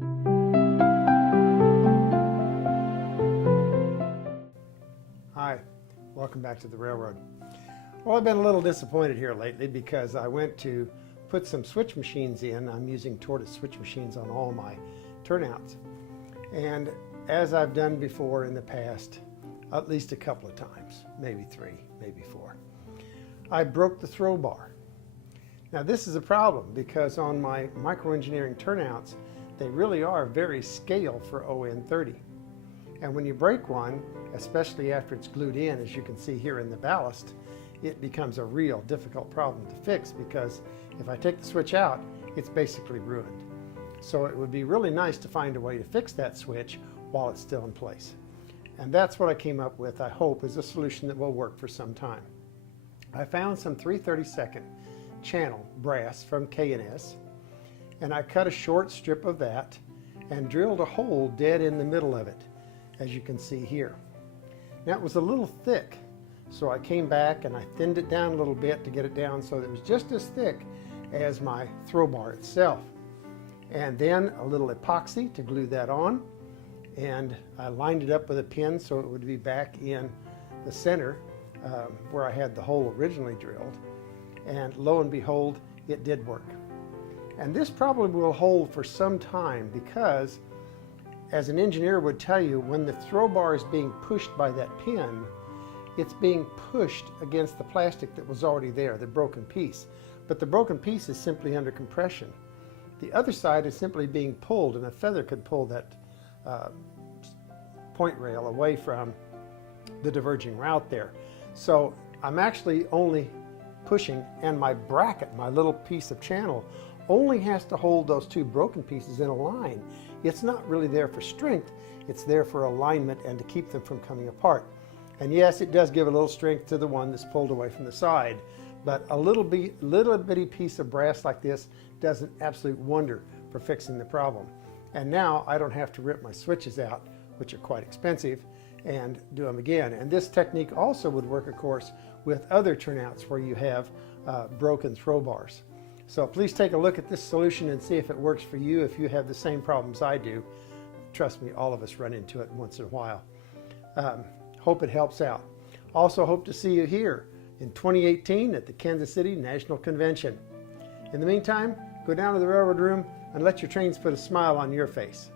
Hi, welcome back to the railroad. Well, I've been a little disappointed here lately because I went to put some switch machines in. I'm using Tortoise switch machines on all my turnouts. And as I've done before in the past, at least a couple of times, maybe 3, maybe 4, I broke the throw bar. Now this is a problem because on my microengineering turnouts, they really are very scale for ON30. And when you break one, especially after it's glued in, as you can see here in the ballast, it becomes a real difficult problem to fix because if I take the switch out, it's basically ruined. So it would be really nice to find a way to fix that switch while it's still in place. And that's what I came up with, I hope, is a solution that will work for some time. I found some 3/32 channel brass from K&S, and I cut a short strip of that and drilled a hole dead in the middle of it, as you can see here. Now it was a little thick, so I came back and I thinned it down a little bit to get it down so that it was just as thick as my throw bar itself. And then a little epoxy to glue that on, and I lined it up with a pin so it would be back in the center where I had the hole originally drilled. And lo and behold, it did work. And this probably will hold for some time because, as an engineer would tell you, when the throw bar is being pushed by that pin, it's being pushed against the plastic that was already there, the broken piece. But the broken piece is simply under compression. The other side is simply being pulled, and a feather could pull that point rail away from the diverging route there. So I'm actually only pushing, and my bracket, my little piece of channel, only has to hold those two broken pieces in a line. It's not really there for strength, it's there for alignment and to keep them from coming apart. And yes, it does give a little strength to the one that's pulled away from the side, but a little bitty piece of brass like this does an absolute wonder for fixing the problem. And now I don't have to rip my switches out, which are quite expensive, and do them again. And this technique also would work, of course, with other turnouts where you have broken throw bars. So please take a look at this solution and see if it works for you if you have the same problems I do. Trust me, all of us run into it once in a while. Hope it helps out. Also hope to see you here in 2018 at the Kansas City National Convention. In the meantime, go down to the railroad room and let your trains put a smile on your face.